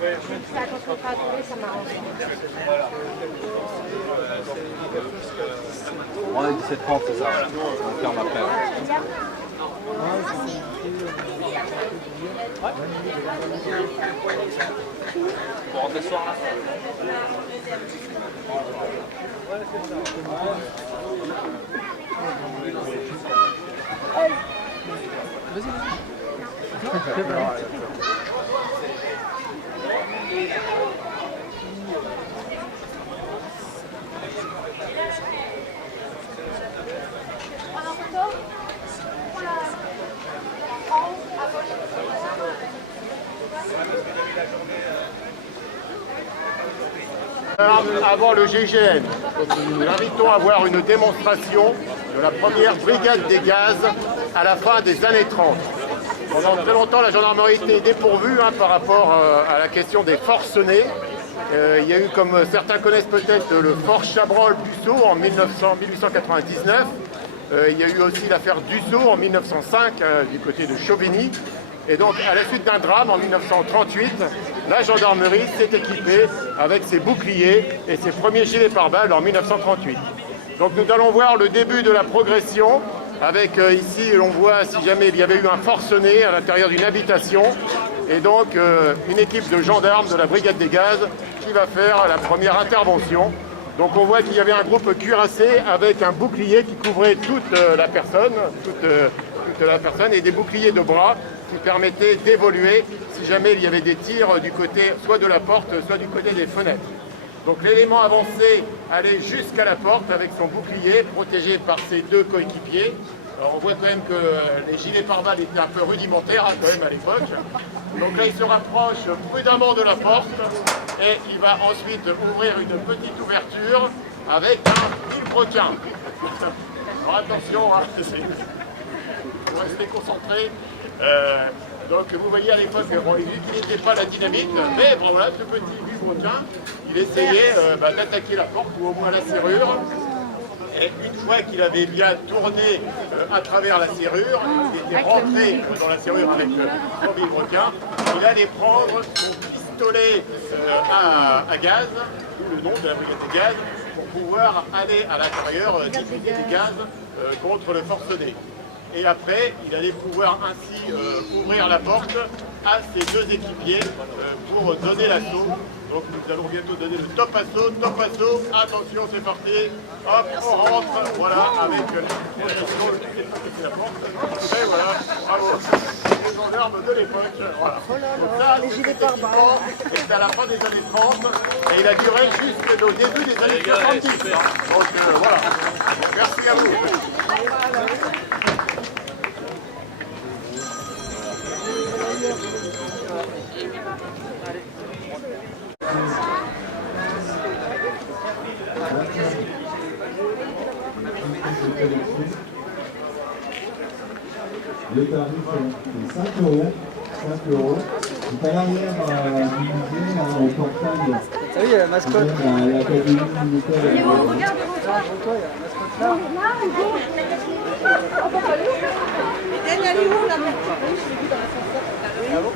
Ça, quand on fera tourner, ça m'arrange. On est 17h30, c'est ça. On ferme après. Pour rentrer ce soir là. Avant le GIGN, nous l'invitons à voir une démonstration de la première brigade des gaz à la fin des années 30. Pendant très longtemps, la gendarmerie était dépourvue par rapport à la question des forcenés. Il y a eu, comme certains connaissent peut-être, le fort Chabrol-Dussault en 1899. Il y a eu aussi l'affaire Dussault en 1905 du côté de Chauvigny. Et donc, à la suite d'un drame en 1938, la gendarmerie s'est équipée avec ses boucliers et ses premiers gilets pare-balles en 1938. Donc nous allons voir le début de la progression avec ici, l'on voit si jamais il y avait eu un forcené à l'intérieur d'une habitation et donc une équipe de gendarmes de la brigade des gaz qui va faire la première intervention. Donc on voit qu'il y avait un groupe cuirassé avec un bouclier qui couvrait toute la personne et des boucliers de bras qui permettaient d'évoluer si jamais il y avait des tirs du côté soit de la porte, soit du côté des fenêtres. Donc l'élément avancé allait jusqu'à la porte avec son bouclier protégé par ses deux coéquipiers. Alors on voit quand même que les gilets pare-balles étaient un peu rudimentaires quand même à l'époque. Donc là il se rapproche prudemment de la porte et il va ensuite ouvrir une petite ouverture avec un vilebrequin. Alors attention, il faut rester concentré. Donc vous voyez à l'époque, il n'utilisait pas la dynamite, mais bon, voilà, ce petit vilebrequin, il essayait d'attaquer la porte ou au moins la serrure. Et une fois qu'il avait bien tourné à travers la serrure, il était rentré dans la serrure avec son vilebrequin, il allait prendre son pistolet à gaz, ou le nom de la brigade des gaz, pour pouvoir aller à l'intérieur diffuser des gaz contre le forcené. Et après, il allait pouvoir ainsi ouvrir la porte à ses deux équipiers pour donner l'assaut. Donc nous allons bientôt donner le top assaut. Top assaut, attention, c'est parti. Hop, on rentre, voilà, avec la porte. Et voilà, bravo. Les gendarmes de l'époque, voilà. Donc là, c'est à la fin des années 30 et il a duré jusqu'au début des années 70. Donc voilà, merci à vous. Le tarif est 5 €. 5 €. C'est à l'arrière du musée, au portail. Ah oui, il y a la mascotte. L'Académie militaire. Regarde, Toi, il y a la mascotte là. là, Ah bon?